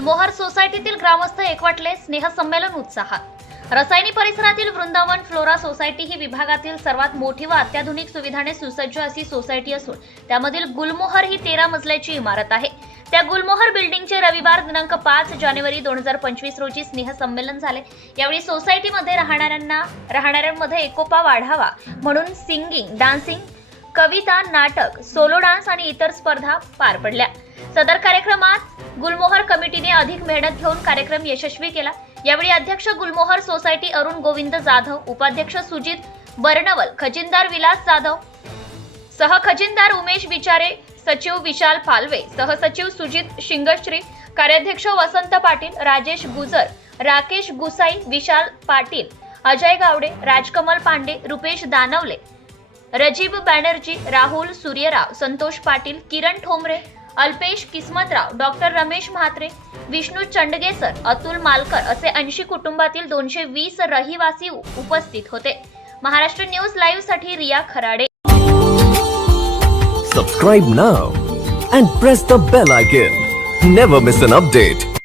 सोसायटीतील ग्रामस्थ एकवटले स्नेहसंमेलन उत्साहात. रसायनी परिसरातील वृंदावन फ्लोरा सोसायटी ही विभागातील सर्वात मोठी व अत्याधुनिक सुविधाने सुसज्ज अशी सोसायटी असून त्यामधील गुलमोहर ही तेरा मजल्याची इमारत आहे. त्या गुलमोहर बिल्डिंगचे रविवार दिनांक पाच जानेवारी दोन हजार पंचवीस रोजी स्नेहसंमेलन झाले. यावेळी सोसायटीमध्ये राहणाऱ्यांना राहणाऱ्यांमध्ये एकोपा वाढावा म्हणून सिंगिंग डान्सिंग कविता नाटक सोलो डान्स आणि इतर स्पर्धा पार पडल्या. सदर कार्यक्रमात गुलमोहर कमिटीने अधिक मेहनत घेऊन कार्यक्रम यशस्वी केला. यावेळी अध्यक्ष गुलमोहर सोसायटी अरुण गोविंद जाधव उपाध्यक्ष सुजित बर्णवल खजिनदार विलास जाधव सहखजिनदार उमेश विचारे सचिव विशाल फालवे सहसचिव सुजित शिंगश्री कार्याध्यक्ष वसंत पाटील राजेश गुजर राकेश गुसाई विशाल पाटील अजय गावडे राजकमल पांडे रुपेश दानवले रजीब बॅनर्जी राहुल सूर्यराव संतोष पाटील किरण ठोंबरे अल्पेश किस्मतराव डॉक्टर रमेश म्हात्रे विष्णू चंडगेसर अतुल मालकर असे ऐंशी कुटुंबातील दोनशे वीस रहिवासी उपस्थित होते. Maharashtra news लाईव्हसाठी Riya Kharade. Subscribe now and press the bell icon never miss an update